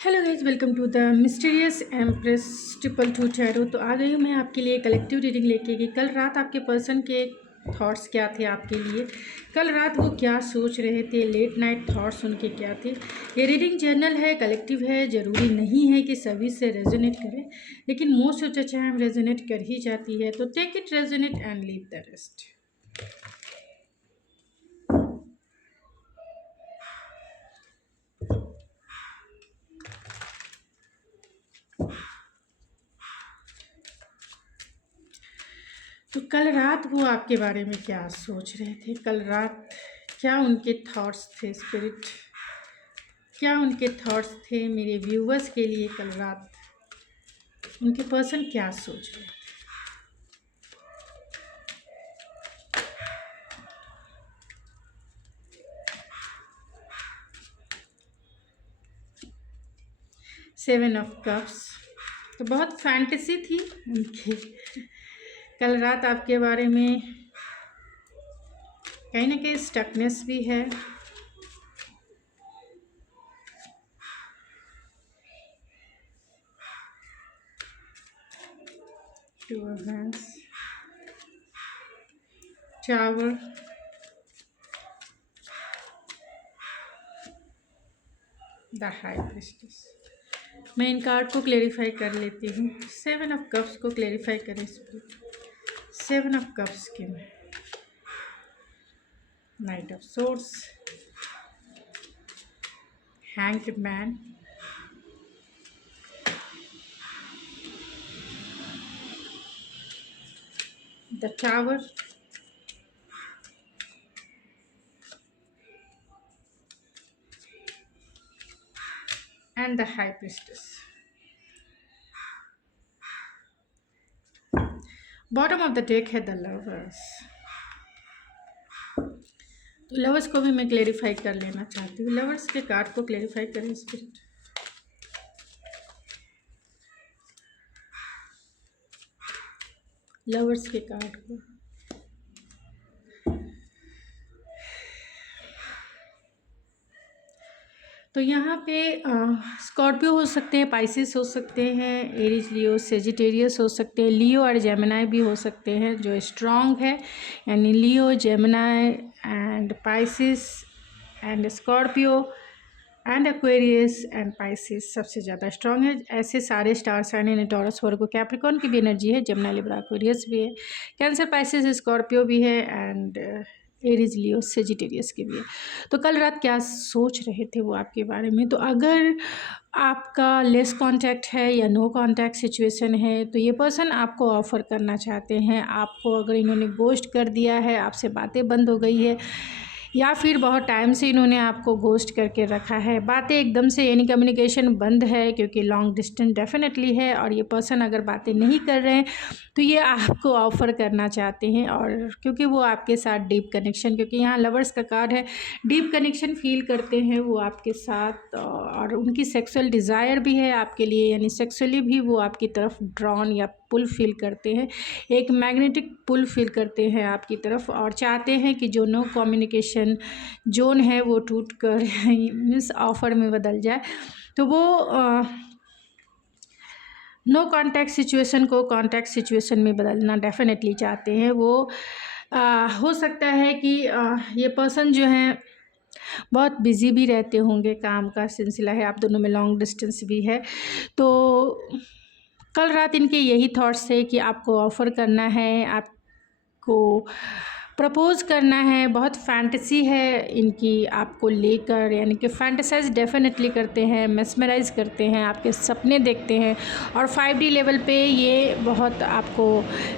Hello guys, welcome to the mysterious empress triple two tarot. तो आ गई हूँ मैं आपके लिए कलेक्टिव रीडिंग लेके कि कल रात आपके पर्सन के थॉट्स क्या थे आपके लिए, कल रात वो क्या सोच रहे थे, लेट नाइट थॉट्स उनके क्या थे। ये रीडिंग जर्नल है, कलेक्टिव है, ज़रूरी नहीं है कि सभी से रेजोनेट करें, लेकिन most of the time resonate कर ही जाती है। तो take it resonate and leave the rest. तो कल रात वो आपके बारे में क्या सोच रहे थे, कल रात क्या उनके थॉट्स थे, स्पिरिट क्या उनके थॉट्स थे मेरे व्यूवर्स के लिए, कल रात उनके पर्सन क्या सोच रहे थे। सेवन ऑफ कप्स, तो बहुत फैंटेसी थी उनकी कल रात आपके बारे में, कहीं ना कहीं स्टकनेस भी है। Two of hands, tower, the high priestess. मैं इन कार्ड को क्लेरिफाई कर लेती हूँ। सेवन ऑफ कप्स को क्लेरिफाई करें स्पिरिट। सेवन ऑफ कप्स के में night of source, hanged man, the tower, and the high priestess. Bottom of the deck है द लवर्स। तो लवर्स को भी मैं क्लेरिफाई कर लेना चाहती हूँ। लवर्स के कार्ड को क्लेरिफाई करें स्पिरिट। लवर्स के कार्ड को, तो यहाँ पे स्कॉर्पियो हो सकते हैं, पाइसिस हो सकते हैं, एरीज, लियो, सेजिटेरियस हो सकते हैं, लियो और जेमिनाई भी हो सकते हैं जो स्ट्रॉन्ग है, यानी Leo, Gemini and Pisces and Scorpio and Aquarius and Pisces सबसे ज़्यादा स्ट्रॉन्ग है। ऐसे सारे स्टार साइन यानी टॉरस, वर्गो, कैप्रिकॉर्न की भी एनर्जी है, जेमिनी, लिब्रा, एक्वेरियस भी है, कैंसर, पाइसिस, स्कॉर्पियो भी है एंड एरीज, लियो, सेजिटेरियस की भी है। तो कल रात क्या सोच रहे थे वो आपके बारे में। तो अगर आपका लेस कांटेक्ट है या नो कांटेक्ट सिचुएशन है तो ये पर्सन आपको ऑफ़र करना चाहते हैं। आपको अगर इन्होंने गोस्ट कर दिया है, आपसे बातें बंद हो गई है, या फिर बहुत टाइम से इन्होंने आपको घोस्ट करके रखा है, बातें एकदम से यानी कम्युनिकेशन बंद है, क्योंकि लॉन्ग डिस्टेंस डेफिनेटली है। और ये पर्सन अगर बातें नहीं कर रहे हैं तो ये आपको ऑफ़र करना चाहते हैं, और क्योंकि वो आपके साथ डीप कनेक्शन, क्योंकि यहाँ लवर्स का कार्ड है, डीप कनेक्शन फील करते हैं वो आपके साथ, और उनकी सेक्सुअल डिज़ायर भी है आपके लिए, यानी सेक्सुअली भी वो आपकी तरफ ड्रॉन या पुल फील करते हैं, एक मैग्नेटिक पुल फील करते हैं आपकी तरफ, और चाहते हैं कि जो नो कम्युनिकेशन जोन है वो टूट कर मीन्स ऑफ़र में बदल जाए। तो वो नो कांटेक्ट सिचुएशन को कांटेक्ट सिचुएशन में बदलना डेफिनेटली चाहते हैं वो। हो सकता है कि ये पर्सन जो है बहुत बिजी भी रहते होंगे, काम का सिलसिला है, आप दोनों में लॉन्ग डिस्टेंस भी है। तो कल रात इनके यही थॉट्स थे कि आपको ऑफ़र करना है, आपको प्रपोज़ करना है, बहुत फैंटेसी है इनकी आपको लेकर, यानी कि फैंटेसाइज डेफिनेटली करते हैं, मेस्मराइज़ करते हैं, आपके सपने देखते हैं, और 5D लेवल पे ये बहुत आपको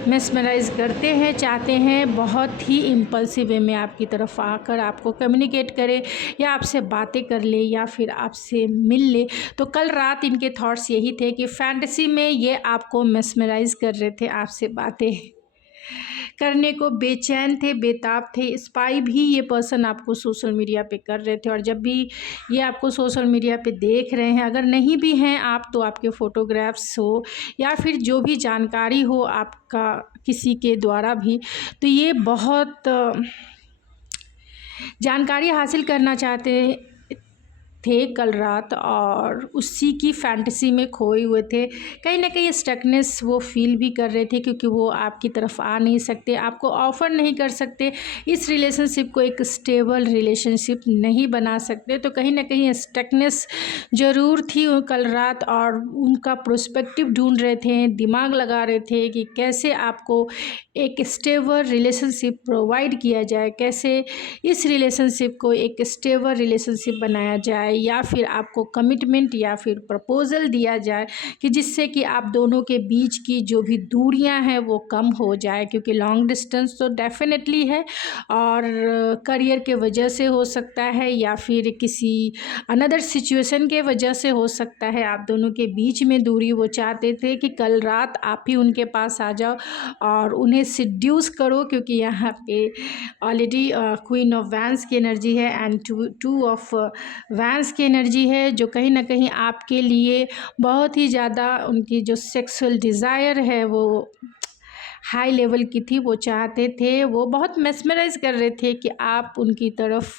मेस्मराइज़ करते हैं, चाहते हैं बहुत ही इम्पल्सिव वे में आपकी तरफ आकर आपको कम्युनिकेट करे, या आपसे बातें कर ले, या फिर आपसे मिल ले। तो कल रात इनके थॉट्स यही थे कि फैंटेसी में ये आपको मेस्मराइज़ कर रहे थे, आपसे बातें करने को बेचैन थे, बेताब थे। स्पाई भी ये पर्सन आपको सोशल मीडिया पे कर रहे थे, और जब भी ये आपको सोशल मीडिया पे देख रहे हैं, अगर नहीं भी हैं आप, तो आपके फ़ोटोग्राफ्स हो या फिर जो भी जानकारी हो आपका किसी के द्वारा भी, तो ये बहुत जानकारी हासिल करना चाहते थे कल रात और उसी की फैंटेसी में खोए हुए थे। कहीं ना कहीं स्टकनेस वो फील भी कर रहे थे, क्योंकि वो आपकी तरफ आ नहीं सकते, आपको ऑफ़र नहीं कर सकते, इस रिलेशनशिप को एक स्टेबल रिलेशनशिप नहीं बना सकते। तो कहीं ना कहीं स्टकनेस ज़रूर थी कल रात, और उनका प्रोस्पेक्टिव ढूंढ रहे थे, दिमाग लगा रहे थे कि कैसे आपको एक स्टेबल रिलेशनशिप प्रोवाइड किया जाए, कैसे इस रिलेशनशिप को एक स्टेबल रिलेशनशिप बनाया जाए, या फिर आपको कमिटमेंट या फिर प्रपोज़ल दिया जाए कि जिससे कि आप दोनों के बीच की जो भी दूरियां हैं वो कम हो जाए। क्योंकि लॉन्ग डिस्टेंस तो डेफिनेटली है, और करियर के वजह से हो सकता है या फिर किसी अनदर सिचुएशन के वजह से हो सकता है, आप दोनों के बीच में दूरी। वो चाहते थे कि कल रात आप ही उनके पास आ जाओ और उन्हें सिड्यूस करो, क्योंकि यहाँ पे ऑलरेडी क्वीन ऑफ वैंस की एनर्जी है एंड टू ऑफ वैंस की एनर्जी है, जो कहीं ना कहीं आपके लिए बहुत ही ज़्यादा उनकी जो सेक्सुअल डिज़ायर है वो हाई लेवल की थी। वो चाहते थे, वो बहुत मेस्मराइज कर रहे थे कि आप उनकी तरफ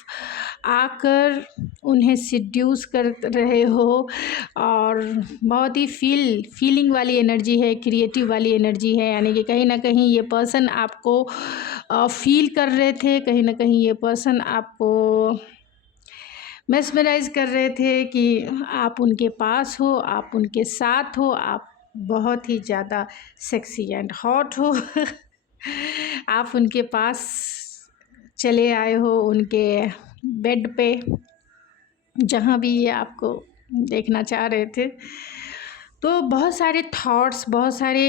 आकर उन्हें सिड्यूस कर रहे हो, और बहुत ही फीलिंग वाली एनर्जी है, क्रिएटिव वाली एनर्जी है। यानी कि कहीं ना कहीं ये पर्सन आपको फील कर रहे थे, कहीं ना कहीं ये पर्सन आपको मेस्मराइज कर रहे थे कि आप उनके पास हो, आप उनके साथ हो, आप बहुत ही ज़्यादा सेक्सी एंड हॉट हो आप उनके पास चले आए हो, उनके बेड पे, जहाँ भी ये आपको देखना चाह रहे थे। तो बहुत सारे थॉट्स, बहुत सारे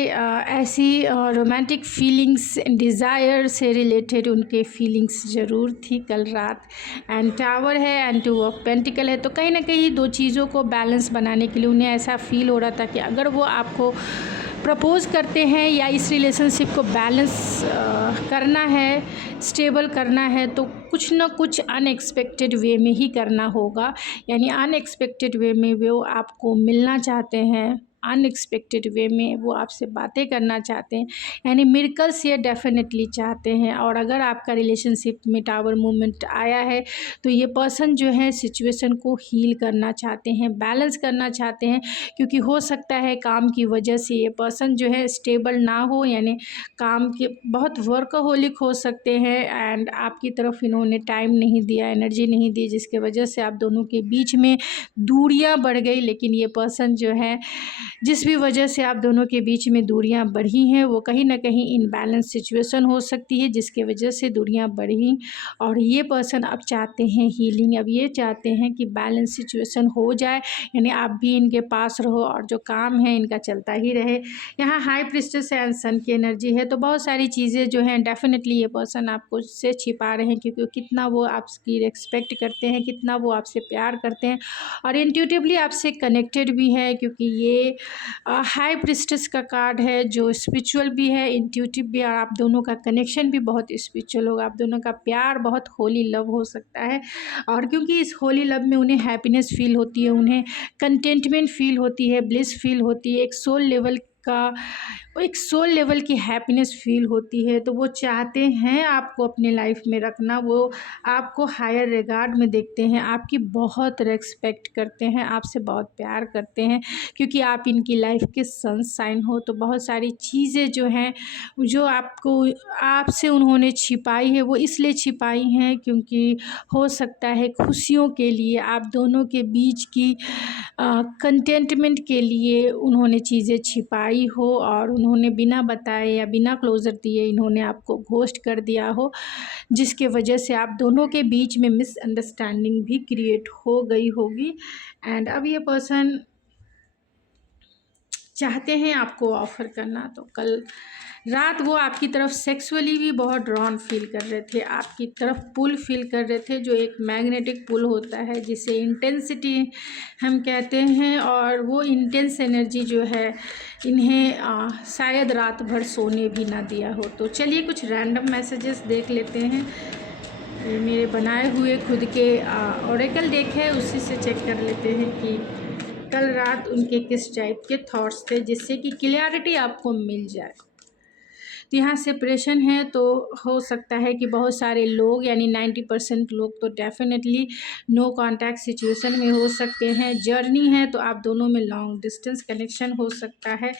ऐसी रोमांटिक फीलिंग्स, डिज़ायर से रिलेटेड उनके फीलिंग्स ज़रूर थी कल रात। एंड टावर है एंड टू ऑफ पेंटिकल है, तो कहीं ना कहीं दो चीज़ों को बैलेंस बनाने के लिए उन्हें ऐसा फील हो रहा था कि अगर वो आपको प्रपोज़ करते हैं या इस रिलेशनशिप को बैलेंस करना है, स्टेबल करना है, तो कुछ ना कुछ अनएक्सपेक्टेड वे में ही करना होगा। यानी अनएक्सपेक्टेड वे में वो आपको मिलना चाहते हैं, अनएक्सपेक्टेड वे में वो आपसे बातें करना चाहते हैं, यानी मिरेकल्स ये डेफिनेटली चाहते हैं। और अगर आपका रिलेशनशिप में टावर मूवमेंट आया है तो ये पर्सन जो है सिचुएशन को हील करना चाहते हैं, बैलेंस करना चाहते हैं, क्योंकि हो सकता है काम की वजह से ये पर्सन जो है स्टेबल ना हो, यानी काम के बहुत वर्कहोलिक हो सकते हैं एंड आपकी तरफ इन्होंने टाइम नहीं दिया, एनर्जी नहीं दी, जिसके वजह से आप दोनों के बीच में दूरियां बढ़ गई। लेकिन ये पर्सन जो है, जिस भी वजह से आप दोनों के बीच में दूरियां बढ़ी हैं, वो कहीं ना कहीं इनबैलेंस सिचुएशन हो सकती है जिसके वजह से दूरियां बढ़ी। और ये पर्सन अब चाहते हैं हीलिंग, अब ये चाहते हैं कि बैलेंस सिचुएशन हो जाए, यानी आप भी इनके पास रहो और जो काम है इनका चलता ही रहे। यहाँ हाई प्रिस्टेस एंड सन की एनर्जी है, तो बहुत सारी चीज़ें जो हैं डेफिनेटली ये पर्सन आपको से छिपा रहे हैं, क्योंकि कितना वो आपकी रिस्पेक्ट करते हैं, कितना वो आपसे प्यार करते हैं, और इंट्यूटिवली आपसे कनेक्टेड भी है, क्योंकि ये हाई प्रिस्टेस का कार्ड है जो स्पिरिचुअल भी है, इंट्यूटिव भी, और आप दोनों का कनेक्शन भी बहुत स्पिरिचुअल होगा, आप दोनों का प्यार बहुत होली लव हो सकता है। और क्योंकि इस होली लव में उन्हें हैप्पीनेस फील होती है, उन्हें कंटेंटमेंट फील होती है, ब्लिस फील होती है, एक सोल लेवल की हैप्पीनेस फील होती है। तो वो चाहते हैं आपको अपने लाइफ में रखना, वो आपको हायर रिगार्ड में देखते हैं, आपकी बहुत रेस्पेक्ट करते हैं, आपसे बहुत प्यार करते हैं, क्योंकि आप इनकी लाइफ के सनशाइन हो। तो बहुत सारी चीज़ें जो हैं जो आपसे उन्होंने छिपाई है, वो इसलिए छिपाई हैं क्योंकि हो सकता है खुशियों के लिए, आप दोनों के बीच की कंटेंटमेंट के लिए उन्होंने चीज़ें छिपाई हो, और उन्होंने बिना बताए या बिना क्लोज़र दिए इन्होंने आपको घोस्ट कर दिया हो, जिसके वजह से आप दोनों के बीच में मिसअंडरस्टैंडिंग भी क्रिएट हो गई होगी। एंड अब ये पर्सन चाहते हैं आपको ऑफ़र करना, तो कल रात वो आपकी तरफ सेक्सुअली भी बहुत ड्रॉन फील कर रहे थे, आपकी तरफ पुल फील कर रहे थे, जो एक मैग्नेटिक पुल होता है जिसे इंटेंसिटी हम कहते हैं। और वो इंटेंस एनर्जी जो है इन्हें शायद रात भर सोने भी ना दिया हो। तो चलिए कुछ रैंडम मैसेजेस देख लेते हैं। ये मेरे बनाए हुए खुद के ओरेकल डेक है, उसी से चेक कर लेते हैं कि कल रात उनके किस टाइप के थॉट्स थे, जिससे कि क्लियरिटी आपको मिल जाए। तो यहाँ सेपरेशन है, तो हो सकता है कि बहुत सारे लोग यानी 90% लोग तो डेफिनेटली नो कांटेक्ट सिचुएशन में हो सकते हैं। जर्नी है तो आप दोनों में लॉन्ग डिस्टेंस कनेक्शन हो सकता है।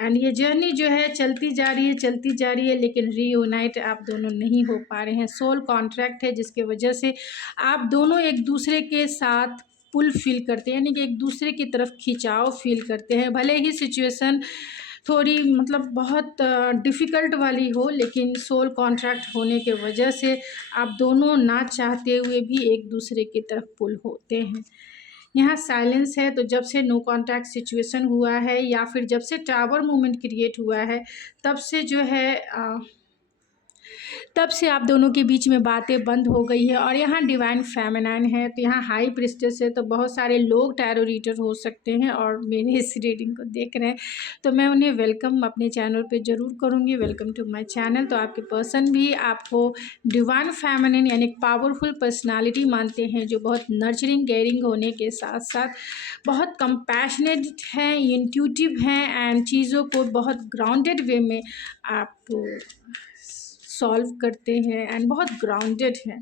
एंड ये जर्नी जो है चलती जा रही है, लेकिन रीयूनाइट आप दोनों नहीं हो पा रहे हैं। सोल कॉन्ट्रैक्ट है जिसके वजह से आप दोनों एक दूसरे के साथ पुल फील करते हैं, यानी कि एक दूसरे की तरफ खिंचाव फील करते हैं। भले ही सिचुएशन थोड़ी मतलब बहुत डिफ़िकल्ट वाली हो, लेकिन सोल कॉन्ट्रैक्ट होने के वजह से आप दोनों ना चाहते हुए भी एक दूसरे की तरफ पुल होते हैं। यहाँ साइलेंस है, तो जब से नो कॉन्टैक्ट सिचुएशन हुआ है या फिर जब से टावर मूवमेंट क्रिएट हुआ है, तब से जो है तब से आप दोनों के बीच में बातें बंद हो गई है। और यहाँ डिवाइन फेमिनाइन है, तो यहाँ हाई प्रिस्टेस है, तो बहुत सारे लोग टैरो रीडर हो सकते हैं और मेरे इस रीडिंग को देख रहे हैं, तो मैं उन्हें वेलकम अपने चैनल पे ज़रूर करूँगी। Welcome to my channel. तो आपके पर्सन भी आपको डिवाइन फेमिनिन यानी पावरफुल पर्सनालिटी मानते हैं, जो बहुत नर्चरिंग केयरिंग होने के साथ साथ बहुत कंपैशनेट हैं, इंट्यूटिव हैं एंड चीज़ों को बहुत ग्राउंडेड वे में आप सॉल्व करते हैं एंड बहुत ग्राउंडेड हैं।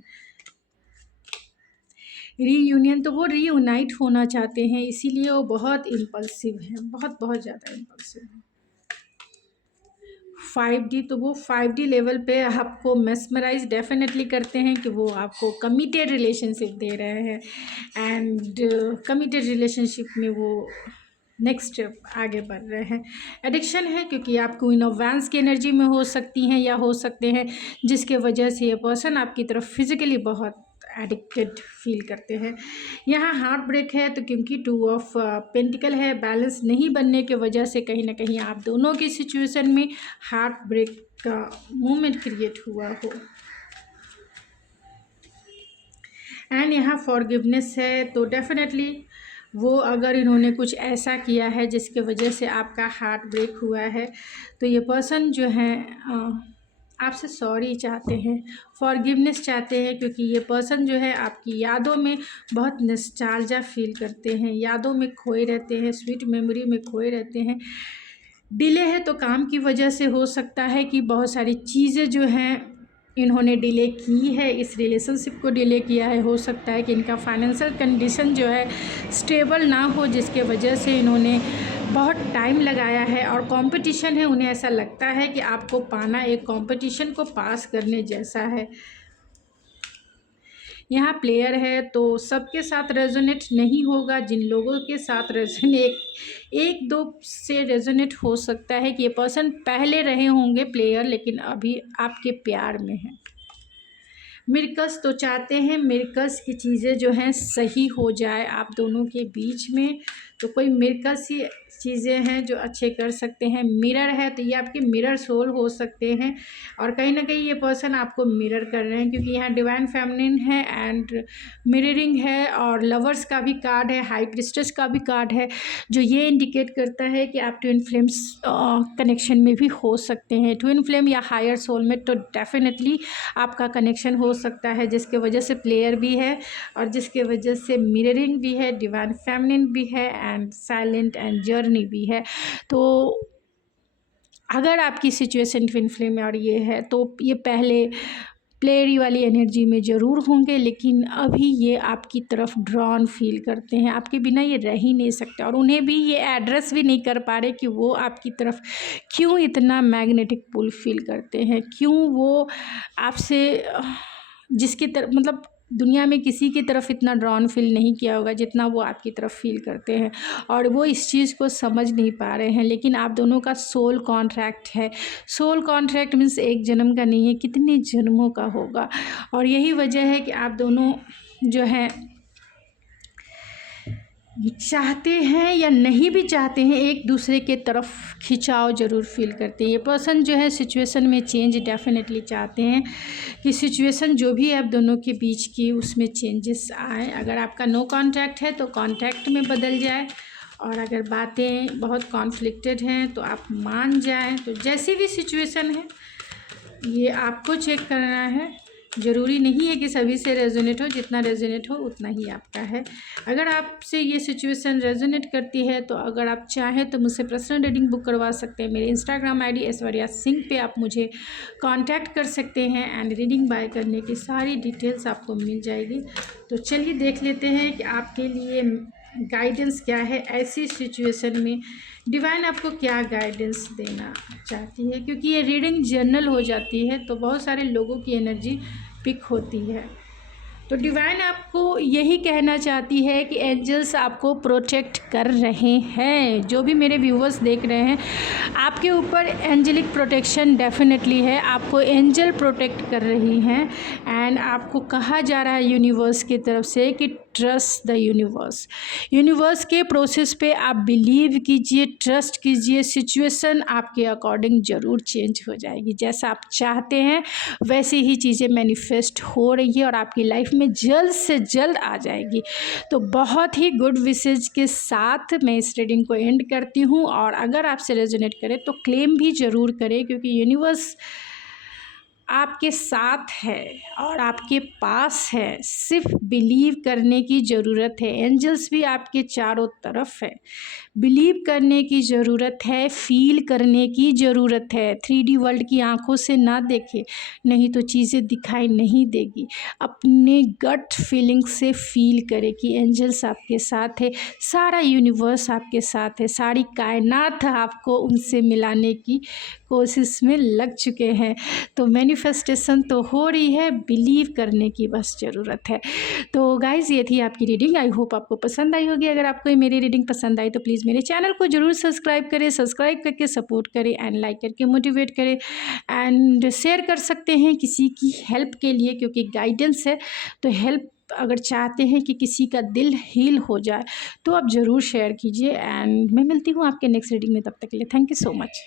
रीयूनियन, तो वो रीयूनाइट होना चाहते हैं, इसीलिए वो बहुत इम्पल्सिव हैं, बहुत ज़्यादा इम्पल्सिव हैं। 5D, तो वो 5D लेवल पे आपको मेस्मराइज डेफिनेटली करते हैं कि वो आपको कमिटेड रिलेशनशिप दे रहे हैं एंड कमिटेड रिलेशनशिप में वो नेक्स्ट स्टेप आगे बढ़ रहे हैं। एडिक्शन है क्योंकि आप क्वीन ऑफ वैंस की एनर्जी में हो सकती हैं या हो सकते हैं, जिसके वजह से ये पर्सन आपकी तरफ फिजिकली बहुत एडिक्टेड फील करते हैं। यहाँ हार्ट ब्रेक है, तो क्योंकि 2 ऑफ पेंटिकल है, बैलेंस नहीं बनने के वजह से कहीं ना कहीं आप दोनों की सिचुएशन में हार्ट ब्रेक का मोमेंट क्रिएट हुआ हो। एंड यहाँ फॉरगिवनेस है, तो डेफिनेटली वो अगर इन्होंने कुछ ऐसा किया है जिसके वजह से आपका हार्ट ब्रेक हुआ है, तो ये पर्सन जो है आपसे सॉरी चाहते हैं, फॉरगिवनेस चाहते हैं, क्योंकि ये पर्सन जो है आपकी यादों में बहुत नॉस्टैल्जिया फील करते हैं, यादों में खोए रहते हैं, स्वीट मेमोरी में खोए रहते हैं। डिले है तो काम की वजह से हो सकता है कि बहुत सारी चीज़ें जो हैं इन्होंने डिले की है, इस रिलेशनशिप को डिले किया है। हो सकता है कि इनका फाइनेंशियल कंडीशन जो है स्टेबल ना हो, जिसके वजह से इन्होंने बहुत टाइम लगाया है। और कंपटीशन है, उन्हें ऐसा लगता है कि आपको पाना एक कंपटीशन को पास करने जैसा है। यहाँ प्लेयर है, तो सबके साथ रेजोनेट नहीं होगा। जिन लोगों के साथ रेजोनेट एक दो से रेजोनेट हो सकता है कि ये पर्सन पहले रहे होंगे प्लेयर, लेकिन अभी आपके प्यार में है। मिरकस, तो चाहते हैं मिरकस की चीज़ें जो हैं सही हो जाए आप दोनों के बीच में, तो कोई मिरकस ही चीज़ें हैं जो अच्छे कर सकते हैं। मिरर है, तो ये आपके मिरर सोल हो सकते हैं और कहीं ना कहीं ये पर्सन आपको मिरर कर रहे हैं, क्योंकि यहाँ डिवाइन फेमिनिन है एंड मिररिंग है और लवर्स का भी कार्ड है, हाई प्रिस्टेस का भी कार्ड है, जो ये इंडिकेट करता है कि आप ट्विन फ्लेम्स कनेक्शन में भी हो सकते हैं। ट्विन फ्लेम या हायर सोलमेट, तो डेफिनेटली आपका कनेक्शन हो सकता है, जिसके वजह से प्लेयर भी है और जिसके वजह से मिररिंग भी है, डिवाइन फेमिनिन भी है एंड साइलेंट एंड जर्नी भी है। तो अगर आपकी सिचुएशन ट्विन फ्लेम में और ये है, तो ये पहले प्लेयरी वाली एनर्जी में ज़रूर होंगे, लेकिन अभी ये आपकी तरफ ड्रॉन फील करते हैं, आपके बिना ये रह ही नहीं सकते और उन्हें भी ये एड्रेस भी नहीं कर पा रहे कि वो आपकी तरफ क्यों इतना मैग्नेटिक पुल फील करते हैं, क्यों वो आपसे जिसकी तरफ मतलब दुनिया में किसी की तरफ इतना ड्रॉन फील नहीं किया होगा जितना वो आपकी तरफ फील करते हैं, और वो इस चीज़ को समझ नहीं पा रहे हैं। लेकिन आप दोनों का सोल कॉन्ट्रैक्ट है। सोल कॉन्ट्रैक्ट मीन्स एक जन्म का नहीं है, कितने जन्मों का होगा, और यही वजह है कि आप दोनों जो है चाहते हैं या नहीं भी चाहते हैं, एक दूसरे के तरफ खिंचाव ज़रूर फील करते हैं। ये पर्सन जो है सिचुएशन में चेंज डेफिनेटली चाहते हैं कि सिचुएशन जो भी है आप दोनों के बीच की उसमें चेंजेस आए। अगर आपका नो कांटेक्ट है तो कांटेक्ट में बदल जाए, और अगर बातें बहुत कॉन्फ्लिक्टेड हैं तो आप मान जाएं। तो जैसी भी सिचुएशन है ये आपको चेक करना है, ज़रूरी नहीं है कि सभी से रेजोनेट हो, जितना रेजोनेट हो उतना ही आपका है। अगर आपसे ये सिचुएशन रेजोनेट करती है तो अगर आप चाहें तो मुझसे पर्सनल रीडिंग बुक करवा सकते हैं। मेरे इंस्टाग्राम आईडी ऐश्वर्या सिंह पे आप मुझे कांटेक्ट कर सकते हैं एंड रीडिंग बाय करने की सारी डिटेल्स आपको मिल जाएगी। तो चलिए देख लेते हैं कि आपके लिए गाइडेंस क्या है ऐसी सिचुएशन में, डिवाइन आपको क्या गाइडेंस देना चाहती है, क्योंकि ये रीडिंग जर्नल हो जाती है तो बहुत सारे लोगों की एनर्जी पिक होती है। तो डिवाइन आपको यही कहना चाहती है कि एंजल्स आपको प्रोटेक्ट कर रहे हैं। जो भी मेरे व्यूवर्स देख रहे हैं, आपके ऊपर एंजलिक प्रोटेक्शन डेफिनेटली है, आपको एंजल प्रोटेक्ट कर रही हैं एंड आपको कहा जा रहा है यूनिवर्स की तरफ से कि ट्रस्ट द यूनिवर्स। यूनिवर्स के प्रोसेस पे आप बिलीव कीजिए, ट्रस्ट कीजिए, सिचुएशन आपके अकॉर्डिंग ज़रूर चेंज हो जाएगी। जैसा आप चाहते हैं वैसी ही चीज़ें मैनिफेस्ट हो रही है और आपकी लाइफ में जल्द से जल्द आ जाएगी। तो बहुत ही गुड विशेज के साथ मैं इस रीडिंग को एंड करती हूँ और अगर आपसे रेजोनेट करे तो क्लेम भी ज़रूर करें, क्योंकि यूनिवर्स आपके साथ है और आपके पास है, सिर्फ बिलीव करने की ज़रूरत है। एंजल्स भी आपके चारों तरफ है, बिलीव करने की ज़रूरत है, फील करने की ज़रूरत है। 3D वर्ल्ड की आंखों से ना देखें, नहीं तो चीज़ें दिखाई नहीं देगी। अपने गट फीलिंग से फील करें कि एंजल्स आपके साथ है, सारा यूनिवर्स आपके साथ है, सारी कायनात आपको उनसे मिलाने की कोशिश में लग चुके हैं। तो मैनिफेस्टेशन तो हो रही है, बिलीव करने की बस ज़रूरत है। तो गाइज़ ये थी आपकी रीडिंग, आई होप आपको पसंद आई होगी। अगर आपको मेरी रीडिंग पसंद आई तो प्लीज़ मेरे चैनल को ज़रूर सब्सक्राइब करें, सब्सक्राइब करके सपोर्ट करें एंड लाइक करके मोटिवेट करें एंड शेयर कर सकते हैं किसी की हेल्प के लिए, क्योंकि गाइडेंस है तो हेल्प अगर चाहते हैं कि किसी का दिल हील हो जाए तो आप ज़रूर शेयर कीजिए। एंड मैं मिलती हूँ आपके नेक्स्ट रीडिंग में, तब तक के लिए थैंक यू सो मच।